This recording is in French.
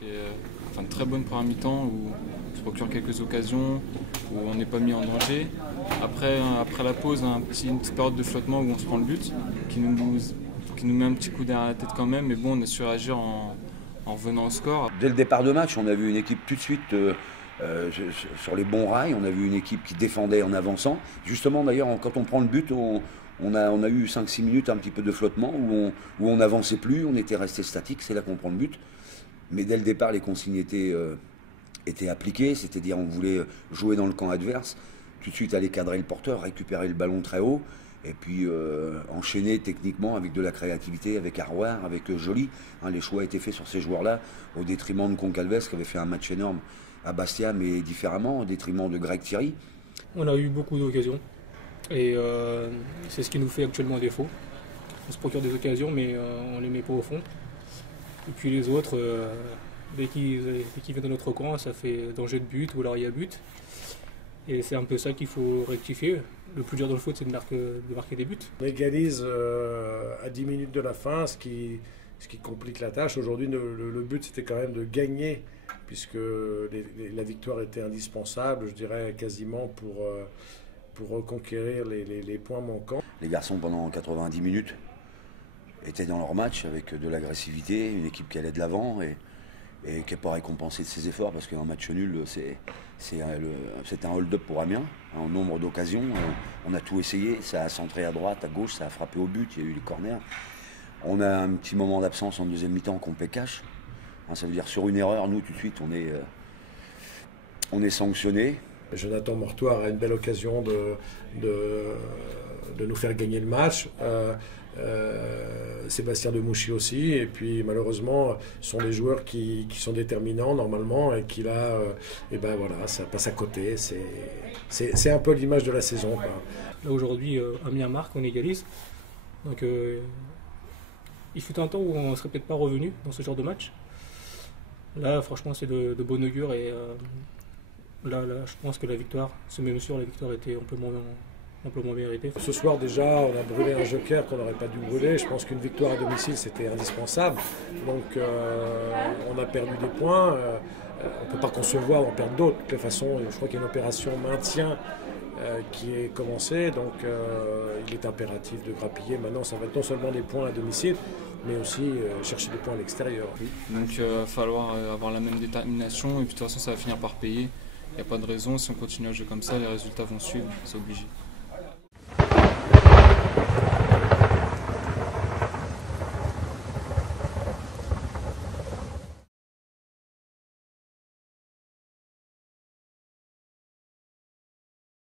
fait une très bonne première mi-temps où on se procure quelques occasions, où on n'est pas mis en danger. Après la pause, une petite période de flottement où on se prend le but, qui nous met un petit coup derrière la tête quand même, mais bon, on a su réagir en revenant au score. Dès le départ de match, on a vu une équipe tout de suite sur les bons rails, on a vu une équipe qui défendait en avançant. Justement d'ailleurs, quand on prend le but, on a eu 5-6 minutes un petit peu de flottement où on n'avançait plus, on était resté statique, c'est là qu'on prend le but. Mais dès le départ, les consignes étaient appliquées, c'est-à-dire on voulait jouer dans le camp adverse, tout de suite aller cadrer le porteur, récupérer le ballon très haut, et puis enchaîner techniquement avec de la créativité, avec Arouar, avec Joly. Les choix étaient faits sur ces joueurs-là, au détriment de Goncalves qui avait fait un match énorme à Bastia, mais différemment, au détriment de Greg Thierry. On a eu beaucoup d'occasions, et c'est ce qui nous fait actuellement défaut. On se procure des occasions, mais on ne les met pas au fond. Et puis les autres, dès qu'ils viennent dans notre camp, ça fait danger de but, ou alors il y a but. Et c'est un peu ça qu'il faut rectifier. Le plus dur dans le foot, c'est de marquer des buts. On égalise à 10 minutes de la fin, ce qui complique la tâche. Aujourd'hui, le but, c'était quand même de gagner, puisque la victoire était indispensable, je dirais quasiment pour reconquérir les points manquants. Les garçons, pendant 90 minutes, étaient dans leur match avec de l'agressivité, une équipe qui allait de l'avant et qui n'a pas récompensé de ses efforts, parce qu'un match nul, c'est un hold-up pour Amiens, en nombre d'occasions. On a tout essayé, ça a centré à droite, à gauche, ça a frappé au but, il y a eu les corners. On a un petit moment d'absence en deuxième mi-temps qu'on paie cash. Ça veut dire sur une erreur, nous tout de suite on est sanctionné. Jonathan Mortoir a une belle occasion de nous faire gagner le match. Sébastien Demouchy aussi, et puis malheureusement ce sont des joueurs qui sont déterminants normalement, et qui là, et ben voilà, ça passe à côté. C'est un peu l'image de la saison, quoi. Là aujourd'hui, Amiens marque, on égalise. Donc il fut un temps où on ne serait peut-être pas revenu dans ce genre de match. Là franchement c'est de bon augure, et là je pense que la victoire, c'est même sûr, la victoire était amplement mérité. Ce soir déjà, on a brûlé un joker qu'on n'aurait pas dû brûler. Je pense qu'une victoire à domicile, c'était indispensable. Donc on a perdu des points. On ne peut pas concevoir d'en perdre d'autres. De toute façon, je crois qu'il y a une opération maintien qui est commencée. Donc il est impératif de grappiller. Maintenant, ça va être non seulement des points à domicile, mais aussi chercher des points à l'extérieur. Donc il va falloir avoir la même détermination, et puis de toute façon ça va finir par payer. Il n'y a pas de raison, si on continue à jouer comme ça, les résultats vont suivre, c'est obligé.